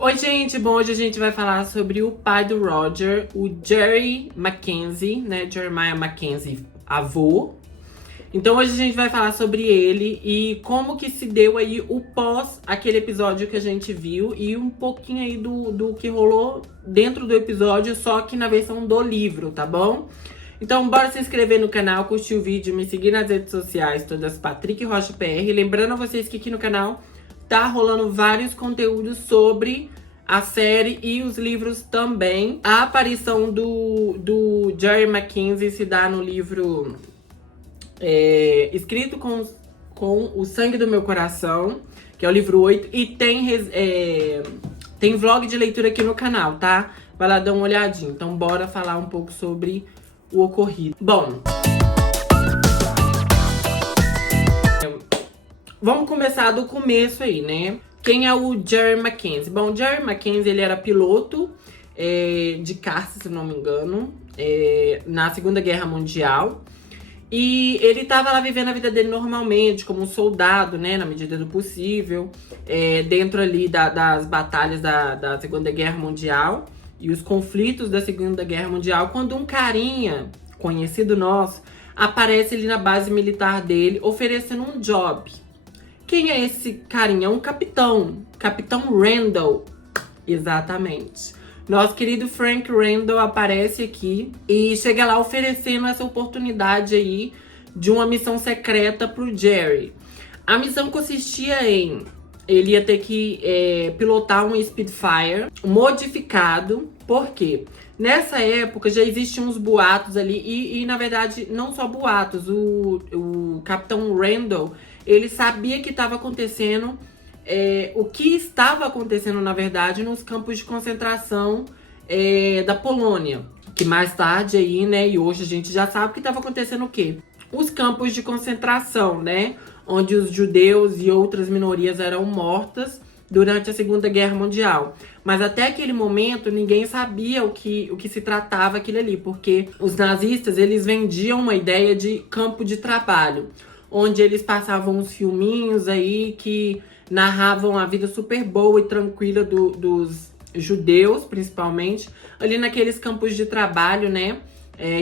Oi, gente! Bom, hoje a gente vai falar sobre o pai do Roger, o Jerry Mackenzie, né? Jeremiah Mackenzie, avô. Então hoje a gente vai falar sobre ele e como que se deu aí o pós aquele episódio que a gente viu e um pouquinho aí do que rolou dentro do episódio, só que na versão do livro, tá bom? Então bora se inscrever no canal, curtir o vídeo, me seguir nas redes sociais, todas Patrick Rocha PR. Lembrando a vocês que aqui no canal tá rolando vários conteúdos sobre a série e os livros também. A aparição do Jerry Mackenzie se dá no livro Escrito com o Sangue do Meu Coração, que é o livro 8. E tem vlog de leitura aqui no canal, tá? Vai lá dar uma olhadinha. Então bora falar um pouco sobre o ocorrido. Bom, vamos começar do começo aí, né? Quem é o Jerry Mackenzie? Bom, o Jerry Mackenzie, ele era piloto de caça, se não me engano, na Segunda Guerra Mundial. E ele tava lá vivendo a vida dele normalmente, como um soldado, né? Na medida do possível, dentro ali das batalhas da Segunda Guerra Mundial e os conflitos da Segunda Guerra Mundial, quando um carinha conhecido nosso aparece ali na base militar dele, oferecendo um job. Quem é esse carinha? É um capitão. Capitão Randall. Exatamente. Nosso querido Frank Randall aparece aqui e chega lá oferecendo essa oportunidade aí de uma missão secreta pro Jerry. A missão consistia em... ele ia ter que pilotar um Spitfire modificado. Por quê? Nessa época já existiam uns boatos ali e na verdade, não só boatos. O Capitão Randall, ele sabia que estava acontecendo, o que estava acontecendo, na verdade, nos campos de concentração da Polônia. Que mais tarde aí, né, e hoje a gente já sabe que estava acontecendo o quê? Os campos de concentração, né? Onde os judeus e outras minorias eram mortas durante a Segunda Guerra Mundial. Mas até aquele momento, ninguém sabia o que se tratava aquilo ali. Porque os nazistas, eles vendiam uma ideia de campo de trabalho. Onde eles passavam uns filminhos aí que narravam a vida super boa e tranquila dos judeus, principalmente. Ali naqueles campos de trabalho, né?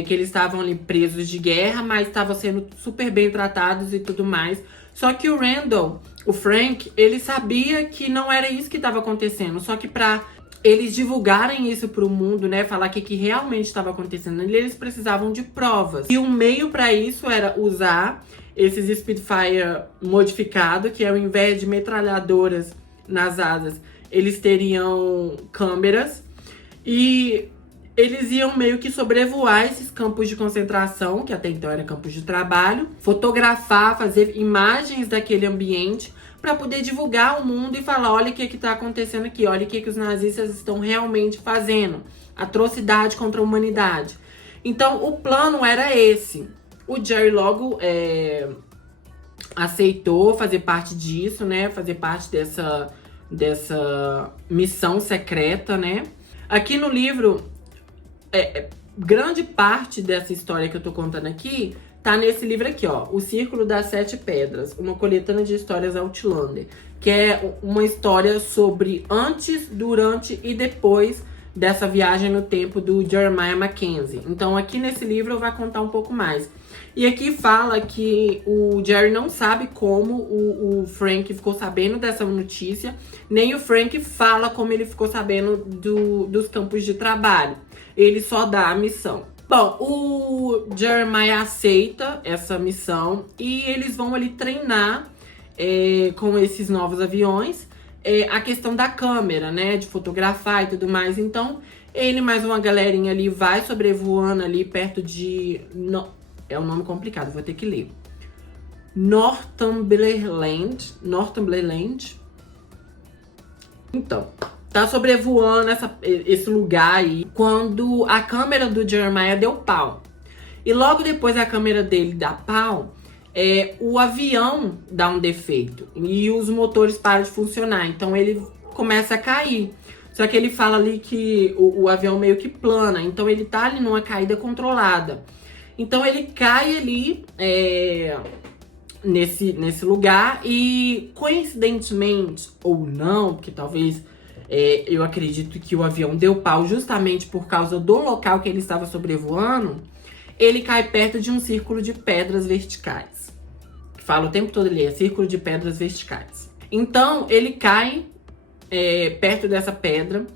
Que eles estavam ali presos de guerra, mas estavam sendo super bem tratados e tudo mais. Só que o Randall, o Frank, ele sabia que não era isso que estava acontecendo. Só que para eles divulgarem isso para o mundo, né, falar que realmente estava acontecendo, eles precisavam de provas. E um meio para isso era usar esses Spitfire modificado, que ao invés de metralhadoras nas asas, eles teriam câmeras. E eles iam meio que sobrevoar esses campos de concentração, que até então eram campos de trabalho, fotografar, fazer imagens daquele ambiente para poder divulgar ao mundo e falar: olha o que está acontecendo aqui, olha o que os nazistas estão realmente fazendo, atrocidade contra a humanidade. Então o plano era esse. O Jerry logo aceitou fazer parte disso, né? Fazer parte dessa missão secreta, né? Aqui no livro, grande parte dessa história que eu tô contando aqui tá nesse livro aqui, ó. O Círculo das Sete Pedras, uma coletânea de histórias Outlander, que é uma história sobre antes, durante e depois dessa viagem no tempo do Jeremiah Mackenzie. Então aqui nesse livro eu vou contar um pouco mais. E aqui fala que o Jerry não sabe como o Frank ficou sabendo dessa notícia, nem o Frank fala como ele ficou sabendo dos campos de trabalho. Ele só dá a missão. Bom, o Jeremiah aceita essa missão e eles vão ali treinar com esses novos aviões a questão da câmera, né? De fotografar e tudo mais. Então, ele mais uma galerinha ali vai sobrevoando ali perto de... É um nome complicado, vou ter que ler. Northumberland. Então, tá sobrevoando esse lugar aí quando a câmera do Jeremiah deu pau. E logo depois a câmera dele dá pau, o avião dá um defeito e os motores param de funcionar. Então ele começa a cair. Só que ele fala ali que o avião meio que plana. Então ele tá ali numa caída controlada. Então ele cai ali nesse lugar e, coincidentemente ou não, porque talvez eu acredito que o avião deu pau justamente por causa do local que ele estava sobrevoando. Ele cai perto de um círculo de pedras verticais. Fala o tempo todo ali, é círculo de pedras verticais. Então, ele cai perto dessa pedra.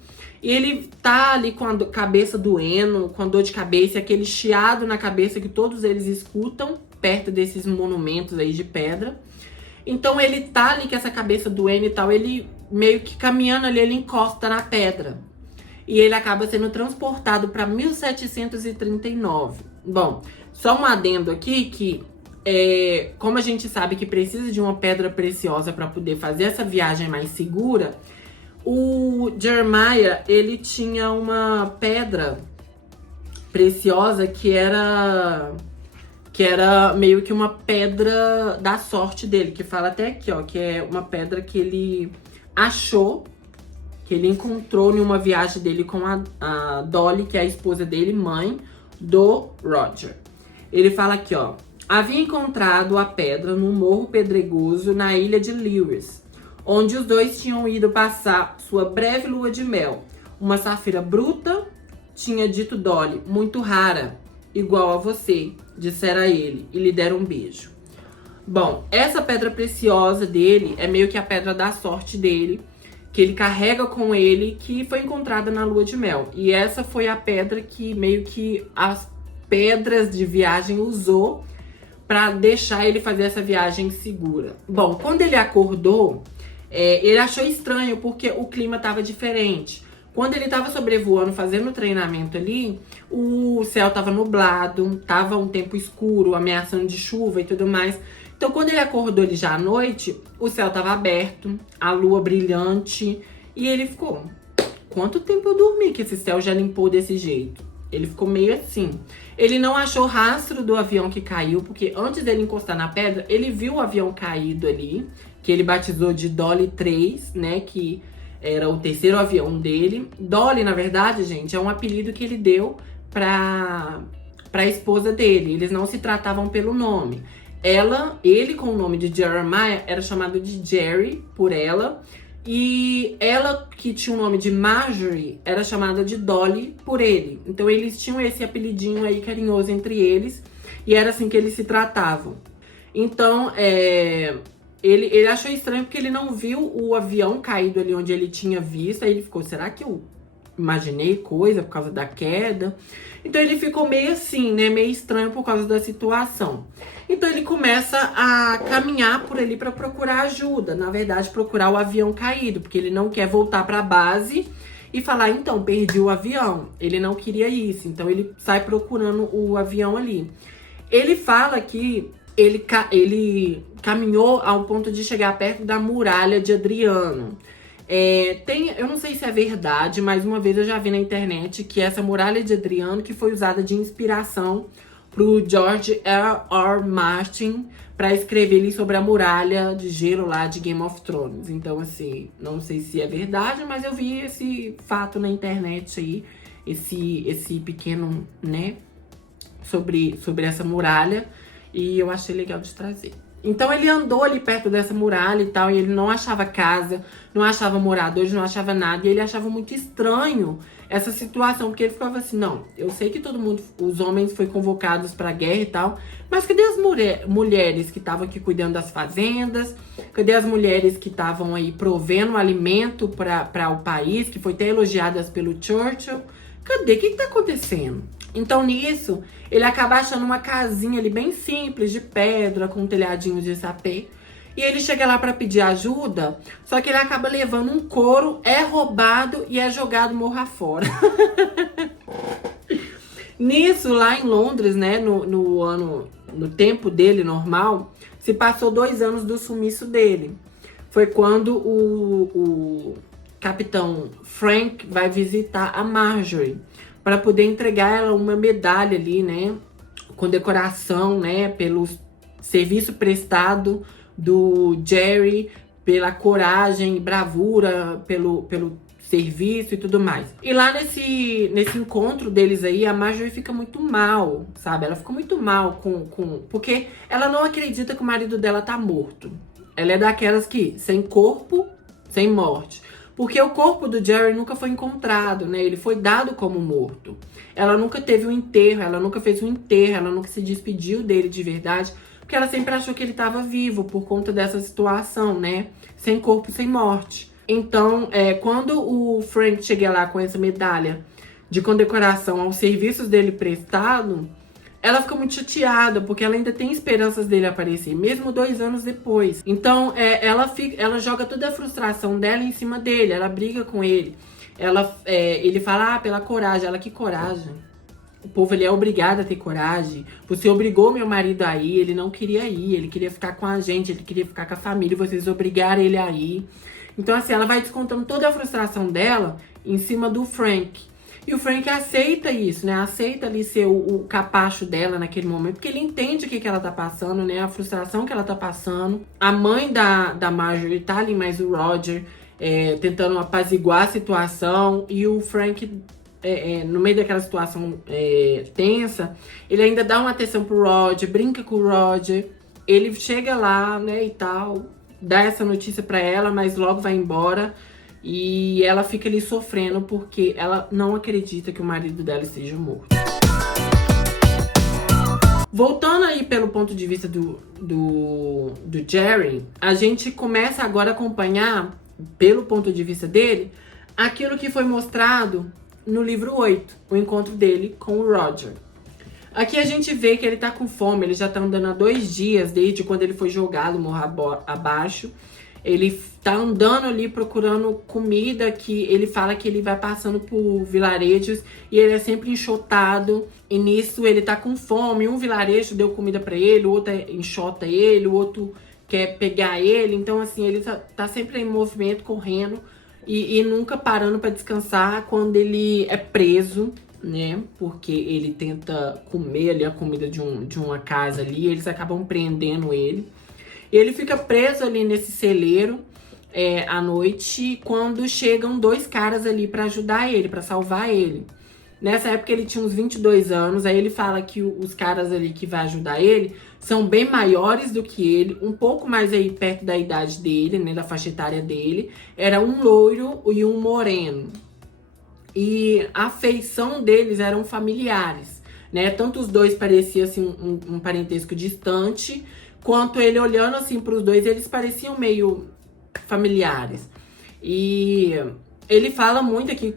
E ele tá ali com a cabeça doendo, com a dor de cabeça, aquele chiado na cabeça que todos eles escutam perto desses monumentos aí de pedra. Então ele tá ali com essa cabeça doendo e tal, ele meio que caminhando ali, ele encosta na pedra. E ele acaba sendo transportado para 1739. Bom, só um adendo aqui que, como a gente sabe que precisa de uma pedra preciosa para poder fazer essa viagem mais segura, o Jeremiah, ele tinha uma pedra preciosa que era meio que uma pedra da sorte dele, que fala até aqui, ó, que é uma pedra que ele achou, que ele encontrou em uma viagem dele com a Dolly, que é a esposa dele, mãe do Roger. Ele fala aqui, ó: havia encontrado a pedra num morro pedregoso na ilha de Lewis, onde os dois tinham ido passar sua breve lua de mel. Uma safira bruta, tinha dito Dolly, muito rara, igual a você, dissera ele, e lhe deram um beijo. Bom, essa pedra preciosa dele é meio que a pedra da sorte dele, que ele carrega com ele, que foi encontrada na lua de mel. E essa foi a pedra que meio que as pedras de viagem usou para deixar ele fazer essa viagem segura. Bom, quando ele acordou, ele achou estranho porque o clima estava diferente. Quando ele estava sobrevoando, fazendo treinamento ali, o céu estava nublado, estava um tempo escuro, ameaçando de chuva e tudo mais. Então, quando ele acordou ali já à noite, o céu estava aberto, a lua brilhante, e ele ficou: quanto tempo eu dormi que esse céu já limpou desse jeito? Ele ficou meio assim. Ele não achou rastro do avião que caiu, porque antes dele encostar na pedra, ele viu o avião caído ali, que ele batizou de Dolly 3, né, que era o terceiro avião dele. Dolly, na verdade, gente, é um apelido que ele deu pra esposa dele. Eles não se tratavam pelo nome. Ele com o nome de Jeremiah, era chamado de Jerry por ela. E ela, que tinha o nome de Marjorie, era chamada de Dolly por ele. Então eles tinham esse apelidinho aí carinhoso entre eles. E era assim que eles se tratavam. Então, ele achou estranho porque ele não viu o avião caído ali onde ele tinha visto. Aí ele ficou: será que eu imaginei coisa por causa da queda? Então ele ficou meio assim, né? Meio estranho por causa da situação. Então ele começa a caminhar por ali para procurar ajuda. Na verdade, procurar o avião caído, porque ele não quer voltar para a base e falar: então, perdi o avião. Ele não queria isso. Então ele sai procurando o avião ali. Ele fala que ele caminhou ao ponto de chegar perto da muralha de Adriano. Eu não sei se é verdade, mas uma vez eu já vi na internet que essa muralha de Adriano que foi usada de inspiração pro George R.R. Martin para escrever ali sobre a muralha de gelo lá de Game of Thrones. Então, assim, não sei se é verdade, mas eu vi esse fato na internet aí, esse pequeno, né, sobre essa muralha, e eu achei legal de trazer. Então ele andou ali perto dessa muralha e tal, e ele não achava casa, não achava moradores, não achava nada. E ele achava muito estranho essa situação, porque ele ficava assim: não, eu sei que todo mundo, os homens foram convocados pra guerra e tal, mas cadê as mulheres que estavam aqui cuidando das fazendas? Cadê as mulheres que estavam aí provendo alimento para o país, que foi até elogiadas pelo Churchill? Cadê? O que tá acontecendo? Então, nisso, ele acaba achando uma casinha ali bem simples, de pedra, com um telhadinho de sapê. E ele chega lá pra pedir ajuda, só que ele acaba levando um couro, é roubado e é jogado morro afora. Nisso, lá em Londres, né, no tempo dele normal, se passou 2 anos do sumiço dele. Foi quando o capitão Frank vai visitar a Marjorie, para poder entregar ela uma medalha ali, né, com decoração, né, pelo serviço prestado do Jerry, pela coragem e bravura, pelo serviço e tudo mais. E lá nesse encontro deles aí, a Marjorie fica muito mal, sabe? Ela ficou muito mal porque ela não acredita que o marido dela tá morto. Ela é daquelas que, sem corpo, sem morte. Porque o corpo do Jerry nunca foi encontrado, né? Ele foi dado como morto. Ela nunca teve um enterro, ela nunca fez um enterro, ela nunca se despediu dele de verdade, porque ela sempre achou que ele estava vivo por conta dessa situação, né? Sem corpo, sem morte. Então, quando o Frank chega lá com essa medalha de condecoração aos serviços dele prestado, ela fica muito chateada, porque ela ainda tem esperanças dele aparecer, mesmo 2 anos depois. Então, ela joga toda a frustração dela em cima dele, ela briga com ele. Ele fala, pela coragem. Ela, que coragem? O povo, ele é obrigado a ter coragem. Você obrigou meu marido a ir, ele não queria ir, ele queria ficar com a gente, ele queria ficar com a família, vocês obrigaram ele a ir. Então, assim, ela vai descontando toda a frustração dela em cima do Frank. E o Frank aceita isso, né? Aceita ali ser o capacho dela naquele momento, porque ele entende o que ela tá passando, né? A frustração que ela tá passando. A mãe da Marjorie tá ali, mas o Roger tentando apaziguar a situação. E o Frank, no meio daquela situação tensa, ele ainda dá uma atenção pro Roger, brinca com o Roger. Ele chega lá, né, e tal, dá essa notícia pra ela, mas logo vai embora. E ela fica ali sofrendo porque ela não acredita que o marido dela esteja morto. Voltando aí pelo ponto de vista do Jerry, a gente começa agora a acompanhar, pelo ponto de vista dele, aquilo que foi mostrado no livro 8, o encontro dele com o Roger. Aqui a gente vê que ele tá com fome, ele já tá andando há 2 dias, desde quando ele foi jogado morro abaixo. Ele tá andando ali procurando comida, que ele fala que ele vai passando por vilarejos e ele é sempre enxotado. E nisso ele tá com fome, um vilarejo deu comida pra ele, o outro enxota ele, o outro quer pegar ele. Então, assim, ele tá sempre em movimento, correndo e nunca parando pra descansar quando ele é preso, né? Porque ele tenta comer ali a comida de uma casa ali, eles acabam prendendo ele. E ele fica preso ali nesse celeiro à noite, quando chegam 2 caras ali pra ajudar ele, pra salvar ele. Nessa época ele tinha uns 22 anos, aí ele fala que os caras ali que vai ajudar ele são bem maiores do que ele, um pouco mais aí perto da idade dele, né, da faixa etária dele. Era um loiro e um moreno. E a feição deles eram familiares, né? Tanto os dois pareciam assim um parentesco distante, quanto ele olhando assim para os dois, eles pareciam meio familiares. E ele fala muito aqui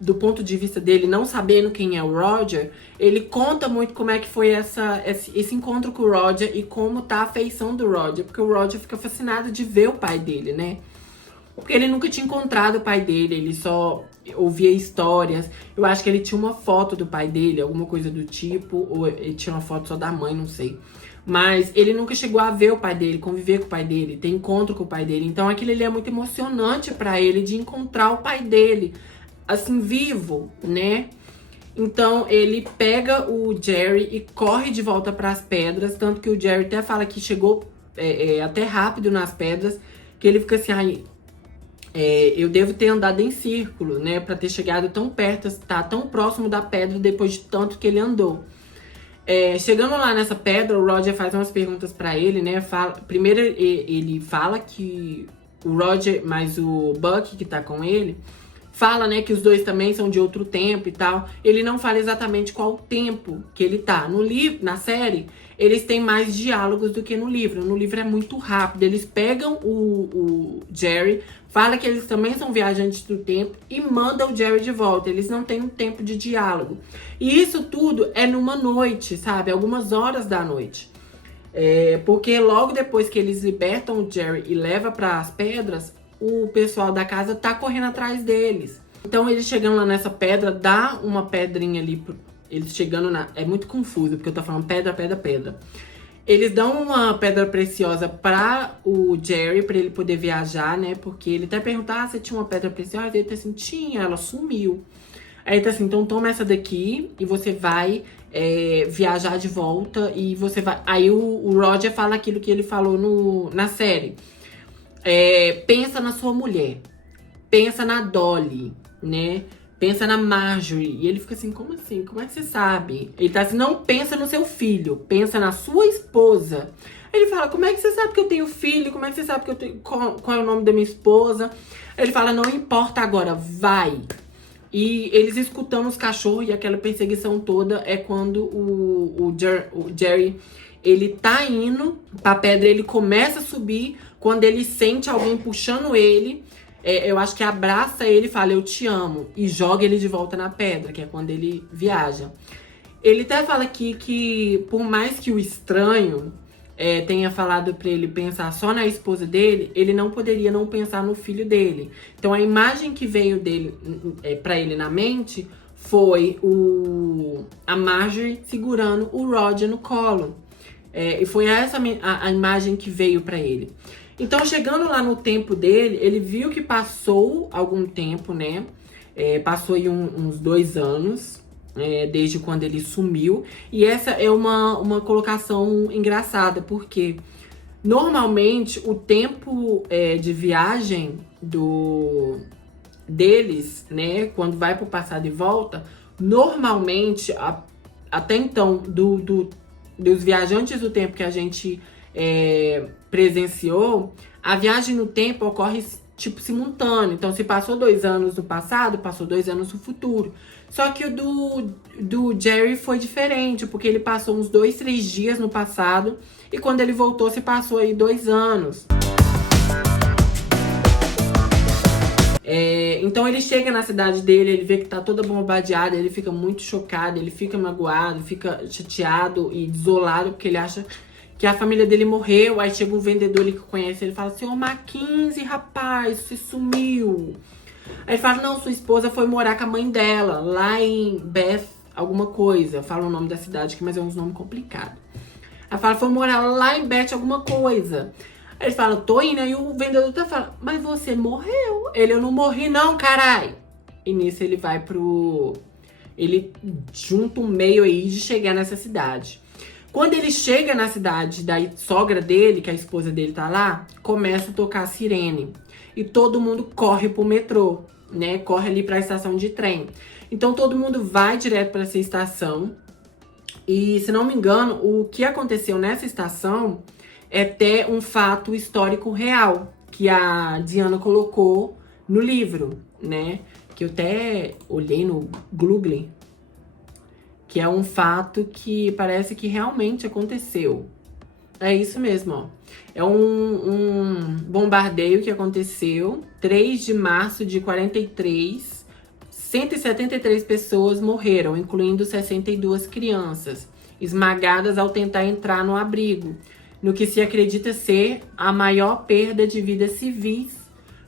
do ponto de vista dele, não sabendo quem é o Roger, ele conta muito como é que foi esse encontro com o Roger e como tá a afeição do Roger, porque o Roger fica fascinado de ver o pai dele, né? Porque ele nunca tinha encontrado o pai dele, ele só ouvia histórias. Eu acho que ele tinha uma foto do pai dele, alguma coisa do tipo, ou ele tinha uma foto só da mãe, não sei. Mas ele nunca chegou a ver o pai dele, conviver com o pai dele, ter encontro com o pai dele. Então aquilo ali é muito emocionante pra ele, de encontrar o pai dele, assim, vivo, né? Então ele pega o Jerry e corre de volta pras pedras. Tanto que o Jerry até fala que chegou até rápido nas pedras, que ele fica assim, ai, eu devo ter andado em círculo, né? Pra ter chegado tão perto, tá tão próximo da pedra depois de tanto que ele andou. Chegando lá nessa pedra, o Roger faz umas perguntas pra ele, né? Primeiro ele fala que o Roger, mais o Buck que tá com ele, fala, né, que os dois também são de outro tempo e tal. Ele não fala exatamente qual o tempo que ele tá. No livro, na série, eles têm mais diálogos do que no livro. No livro é muito rápido. Eles pegam o Jerry, fala que eles também são viajantes do tempo e mandam o Jerry de volta. Eles não têm um tempo de diálogo. E isso tudo é numa noite, sabe? Algumas horas da noite. Porque logo depois que eles libertam o Jerry e levam para as pedras, o pessoal da casa tá correndo atrás deles. Então eles chegando lá nessa pedra, dá uma pedrinha ali. Eles chegando na... É muito confuso, porque eu tô falando pedra, pedra, pedra. Eles dão uma pedra preciosa pra o Jerry, pra ele poder viajar, né? Porque ele até pergunta, você tinha uma pedra preciosa? E ele tá assim, tinha, ela sumiu. Aí ele tá assim, então toma essa daqui e você vai viajar de volta e você vai... Aí o Roger fala aquilo que ele falou na série. Pensa na sua mulher, pensa na Dolly, né? Pensa na Marjorie. E ele fica assim, como assim? Como é que você sabe? Ele tá assim, não pensa no seu filho, pensa na sua esposa. Ele fala, como é que você sabe que eu tenho filho? Como é que você sabe que eu tenho... Qual é o nome da minha esposa? Ele fala, não importa agora, vai. E eles escutando os cachorros e aquela perseguição toda é quando o Jerry, ele tá indo pra pedra, ele começa a subir, quando ele sente alguém puxando ele, eu acho que abraça ele e fala, eu te amo, e joga ele de volta na pedra, que é quando ele viaja. Ele até fala aqui que, por mais que o estranho tenha falado pra ele pensar só na esposa dele, ele não poderia não pensar no filho dele. Então a imagem que veio dele pra ele na mente foi a Marjorie segurando o Roger no colo. E foi essa a imagem que veio pra ele. Então, chegando lá no tempo dele, ele viu que passou algum tempo, né? Passou aí uns 2 anos, desde quando ele sumiu. E essa é uma colocação engraçada, porque normalmente o tempo de viagem deles, né? Quando vai pro passado e volta, normalmente, até então, dos viajantes do tempo que a gente presenciou, a viagem no tempo ocorre tipo simultâneo. Então, se passou 2 anos no passado, passou 2 anos no futuro. Só que o do Jerry foi diferente, porque ele passou uns 2, 3 dias no passado e quando ele voltou se passou aí 2 anos. Então ele chega na cidade dele, ele vê que tá toda bombardeada, ele fica muito chocado, ele fica magoado, fica chateado e desolado, porque ele acha que a família dele morreu. Aí chega um vendedor ali que conhece ele e fala assim, ô Mackenzie, rapaz, você sumiu. Aí ele fala, não, sua esposa foi morar com a mãe dela, lá em Beth, alguma coisa. Fala o nome da cidade aqui, mas é uns nomes complicados. Aí fala, foi morar lá em Beth, alguma coisa. Aí ele fala, tô indo. Aí o vendedor tá falando, mas você morreu. Ele, eu não morri não, carai. E nisso ele vai ele junta um meio aí de chegar nessa cidade. Quando ele chega na cidade da sogra dele, que a esposa dele tá lá, começa a tocar a sirene. E todo mundo corre pro metrô, né? Corre ali pra estação de trem. Então todo mundo vai direto pra essa estação. E, se não me engano, o que aconteceu nessa estação é até um fato histórico real que a Diana colocou no livro, né? Que eu até olhei no Google, que é um fato que parece que realmente aconteceu. É isso mesmo, ó. É um bombardeio que aconteceu 3 de março de 43. 173 pessoas morreram, incluindo 62 crianças, esmagadas ao tentar entrar no abrigo, no que se acredita ser a maior perda de vidas civis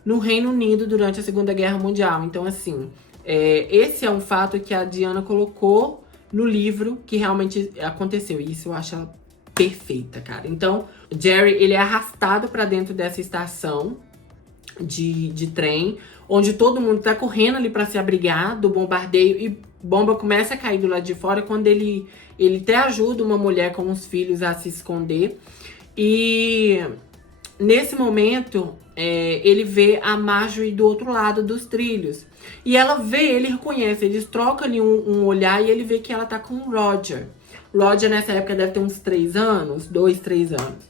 no Reino Unido durante a Segunda Guerra Mundial. Então, assim, esse é um fato que a Diana colocou no livro que realmente aconteceu. E isso eu acho ela perfeita, cara. Então, Jerry, ele é arrastado pra dentro dessa estação de trem, onde todo mundo tá correndo ali pra se abrigar do bombardeio e bomba começa a cair do lado de fora, quando ele até ajuda uma mulher com os filhos a se esconder. E nesse momento, ele vê a Marjorie do outro lado dos trilhos. E ela vê, ele reconhece, eles trocam ali um olhar e ele vê que ela tá com o Roger. Roger nessa época deve ter uns 3 anos, 2, 3 anos.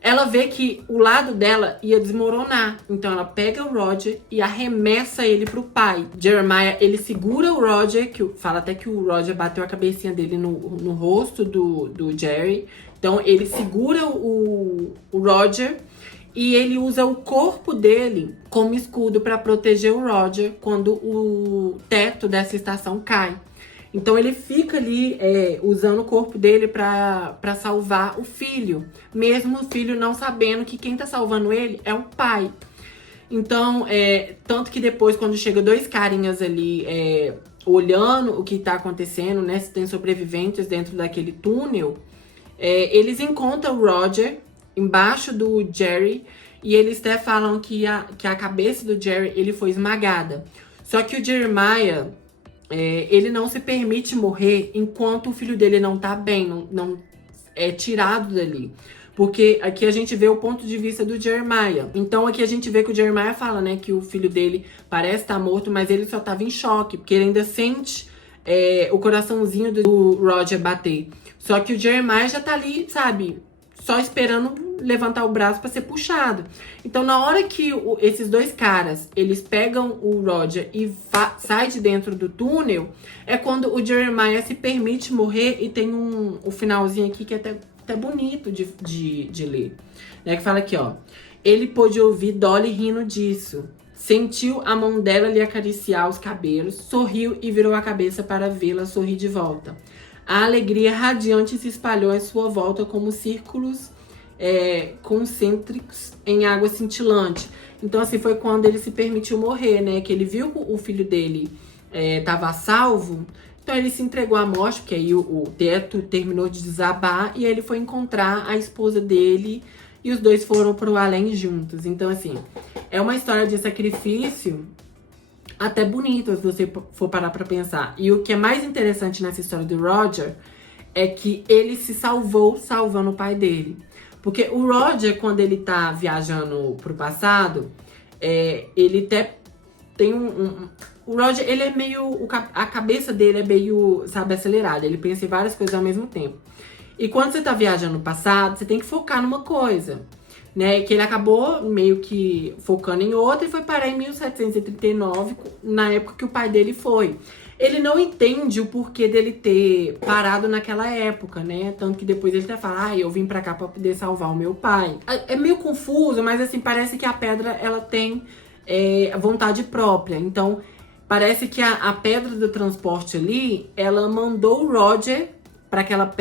Ela vê que o lado dela ia desmoronar. Então ela pega o Roger e arremessa ele pro pai. Jeremiah, ele segura o Roger, que fala até que o Roger bateu a cabecinha dele no rosto do Jerry. Então ele segura o Roger e ele usa o corpo dele como escudo para proteger o Roger quando o teto dessa estação cai. Então ele fica ali usando o corpo dele pra salvar o filho. Mesmo o filho não sabendo que quem tá salvando ele é o pai. Então, tanto que depois, quando chega 2 carinhas ali olhando o que tá acontecendo, né? Se tem sobreviventes dentro daquele túnel, eles encontram o Roger embaixo do Jerry. E eles até falam que a cabeça do Jerry ele foi esmagada. Só que o Jeremiah... ele não se permite morrer enquanto o filho dele não tá bem, não é tirado dali. Porque aqui a gente vê o ponto de vista do Jeremiah. Então aqui a gente vê que o Jeremiah fala, né, que o filho dele parece estar morto, mas ele só tava em choque, porque ele ainda sente o coraçãozinho do Roger bater. Só que o Jeremiah já tá ali, sabe, só esperando levantar o braço pra ser puxado. Então, na hora que esses dois caras, eles pegam o Roger e sai de dentro do túnel, é quando o Jeremiah se permite morrer. E tem o finalzinho aqui que é até bonito de ler. Né? Que fala aqui, ó. Ele pôde ouvir Dolly rindo disso. Sentiu a mão dela lhe acariciar os cabelos, sorriu e virou a cabeça para vê-la sorrir de volta. A alegria radiante se espalhou em sua volta como círculos concêntricos em água cintilante. Então, assim, foi quando ele se permitiu morrer, né? Que ele viu que o filho dele estava salvo. Então, ele se entregou à morte, porque aí o teto terminou de desabar. E aí ele foi encontrar a esposa dele. E os dois foram pro além juntos. Então, assim, é uma história de sacrifício até bonita, se você for parar pra pensar. E o que é mais interessante nessa história do Roger é que ele se salvou salvando o pai dele. Porque o Roger, quando ele tá viajando pro passado, ele até tem o Roger, ele é meio... A cabeça dele é meio, sabe, acelerada. Ele pensa em várias coisas ao mesmo tempo. E quando você tá viajando no passado, você tem que focar numa coisa, né? Que ele acabou meio que focando em outra e foi parar em 1739, na época que o pai dele foi. Ele não entende o porquê dele ter parado naquela época, né? Tanto que depois ele até fala, eu vim pra cá pra poder salvar o meu pai. É meio confuso, mas assim, parece que a pedra, ela tem vontade própria. Então, parece que a pedra do transporte ali, ela mandou o Roger pra aquela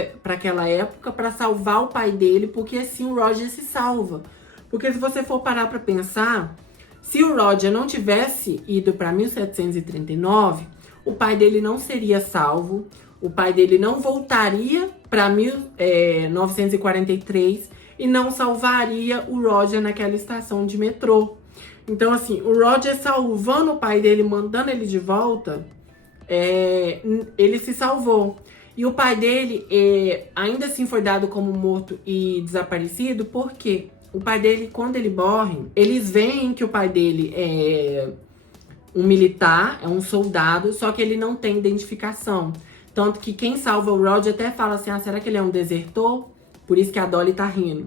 época pra salvar o pai dele, porque assim o Roger se salva. Porque se você for parar pra pensar, se o Roger não tivesse ido pra 1739, o pai dele não seria salvo, o pai dele não voltaria pra 1943 e não salvaria o Roger naquela estação de metrô. Então assim, o Roger salvando o pai dele, mandando ele de volta, ele se salvou. E o pai dele ainda assim foi dado como morto e desaparecido, porque o pai dele, quando ele morre, eles veem que o pai dele é um militar, é um soldado, só que ele não tem identificação. Tanto que quem salva o Roger até fala assim, será que ele é um desertor? Por isso que a Dolly tá rindo.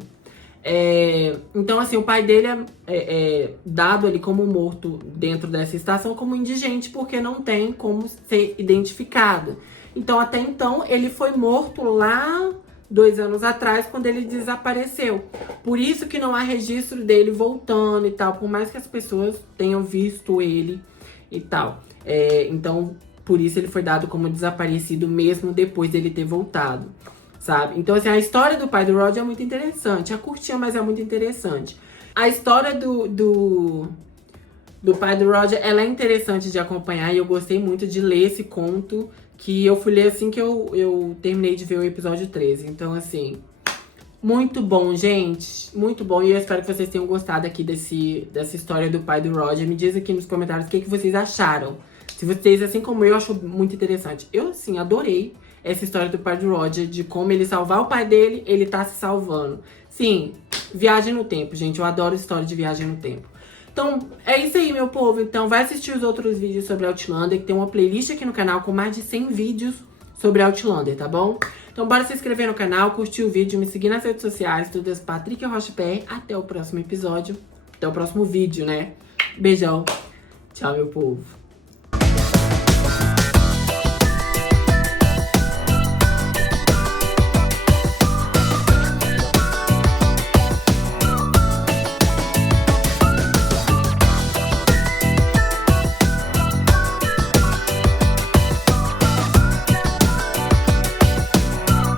Então, assim, o pai dele é dado ali como morto dentro dessa estação como indigente, porque não tem como ser identificado. Então, até então, ele foi morto lá 2 anos atrás, quando ele desapareceu. Por isso que não há registro dele voltando e tal, por mais que as pessoas tenham visto ele e tal. Então, por isso ele foi dado como desaparecido mesmo depois dele ter voltado, sabe? Então, assim, a história do pai do Roger é muito interessante. É curtinha, mas é muito interessante. A história do pai do Roger, ela é interessante de acompanhar e eu gostei muito de ler esse conto, que eu fui ler assim que eu terminei de ver o episódio 13. Então, assim, muito bom, gente. Muito bom. E eu espero que vocês tenham gostado aqui dessa história do pai do Roger. Me diz aqui nos comentários o que vocês acharam. Se vocês, assim como eu, achou muito interessante. Eu, assim, adorei essa história do pai do Roger, de como ele salvar o pai dele, ele tá se salvando. Sim, viagem no tempo, gente. Eu adoro história de viagem no tempo. Então, é isso aí, meu povo. Então, vai assistir os outros vídeos sobre Outlander, que tem uma playlist aqui no canal com mais de 100 vídeos sobre Outlander, tá bom? Então, bora se inscrever no canal, curtir o vídeo, me seguir nas redes sociais, tudo das Patrick Rocha PR. Até o próximo episódio, até o próximo vídeo, né? Beijão. Tchau, meu povo.